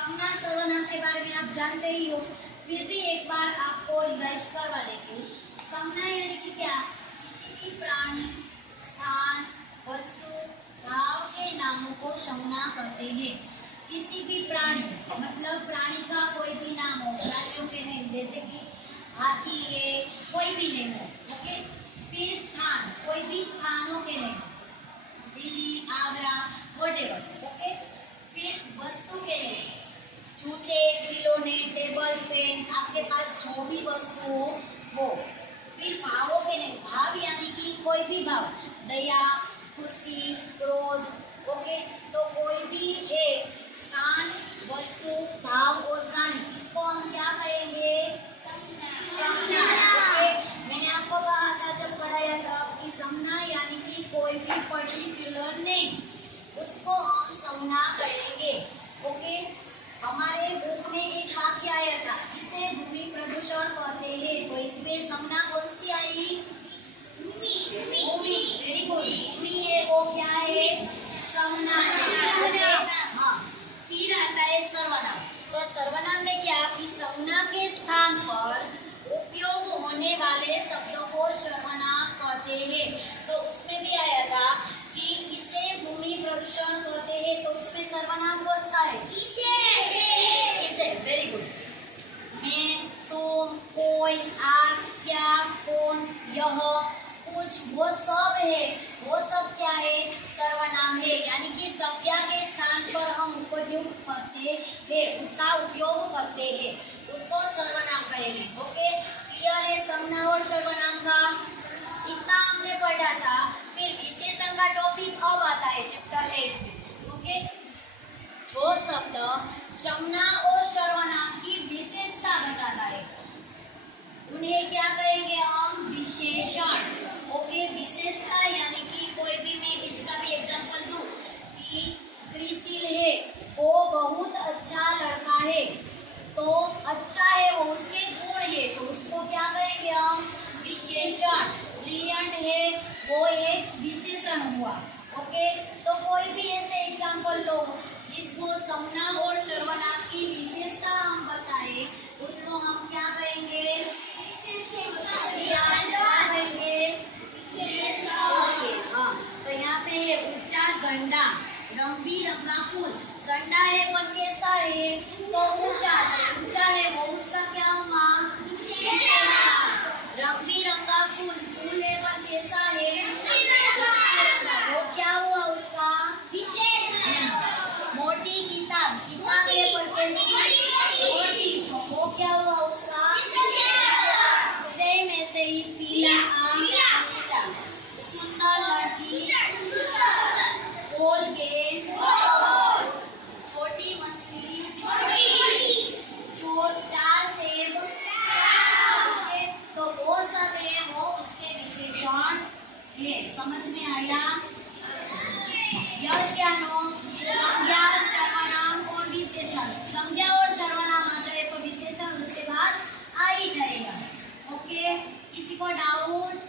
संज्ञा सर्वनाम के बारे में आप जानते ही हो, फिर भी एक बार आपको रिवाइज करवा देती हूँ। संज्ञा यानी कि क्या? किसी भी प्राणी, स्थान, वस्तु, भाव के नामों को संज्ञा कहते हैं। किसी भी प्राणी मतलब प्राणी का कोई भी नाम हो, प्राणियों के नेम जैसे कि हाथी है, कोई भी नेम हो, ओके। फिर स्थान, कोई भी स्थानों के name, Delhi, Agra, whatever, okay. फिर वस्तु के नेम, जूते, खिलौने, टेबल, फैन, आपके पास जो भी वस्तु हो वो। फिर भावों के नेम, भाव यानी कि कोई भी भाव, दया, खुशी, क्रोध, ओके। तो कोई भी एक स्थान, वस्तु, भाव और प्राणी, इसको हम क्या कहेंगे? संज्ञा, ओके। मैंने आपको कहा था जब पढ़ाया था कि संज्ञा यानी कि कोई भी पर्टिकुलर नेम, उसको हम संज्ञा कहेंगे, ओके। हमारे बुक में एक वाक्य आया था, इसे भूमि प्रदूषण कहते हैं, तो इसमें संज्ञा कौन सी आई? भूमि। Very good. भूमि है वो क्या है? संज्ञा है। हाँ। फिर आता है सर्वनाम। तो सर्वनाम में क्या? कि संज्ञा के स्थान पर उपयोग होने वाले शब्दों को सर्वनाम कहते हैं। तो उसमें भी आया था कि इसे भूमि प्रदूषण कहते हैं, तो उसमें सर्वनाम कौन सा है? इसे। Very good. मैं, तुम, कोई, आप, क्या, कौन, यह, कुछ, वो सब है, वो सब क्या है? सर्वनाम है। यानी कि संज्ञा के स्थान पर हम उपयुक्त करते हैं, उसका उपयोग करते हैं, उसको सर्वनाम कहेंगे, ओके। क्लियर है संज्ञा और सर्वनाम का? इतना हमने पढ़ा था। फिर विशेषण का टॉपिक अब आता है चैप्टर 8 में, ओके। जो शब्द संज्ञा और सर्वनाम की विशेषता बताता है उन्हें क्या कहेंगे हम? विशेषण, ओके। विशेषता यानी कि कोई भी, मैं किसी का भी एग्जांपल दूं कि त्रिशील है, वो बहुत अच्छा लड़का है, तो अच्छा है वो, उसके गुण है, तो उसको क्या कहेंगे हम? विशेषण। ब्रिलियंट है, वो एक विशेषण हुआ, ओके। तो कोई भी ऐसे एग्जांपल लो जिसको संज्ञा और सर्वनाम की विशेषता हम बताए, उसको हम क्या कहेंगे? ओके। हाँ, तो यहाँ पे है ऊंचा झंडा, रंग बिरंगा फूल। झंडा है पर कैसा है? तो ऊंचा, ऊंचा है वो, उसका क्या हुआ? विशेषण। रंग बिरंगा फूल, फूल है पर कैसा है? वो क्या हुआ उसका? विशेषण। मोटी किताब, किताब है पर कैसी? मोटी, तो वो क्या हुआ उसका? सेम ऐसे ही पीला आम, सुंदर लड़की, गोल गेंद, छोटी मछली, चोर, 4 सेब, तो वो सब है, वो उसके विशेषण है। समझ में आया? यश क्या नो? संज्ञा, सर्वनाम और विशेषण। संज्ञा और सर्वनाम आ जाए तो विशेषण उसके बाद आ ही जाएगा, ओके। किसी को डाउट?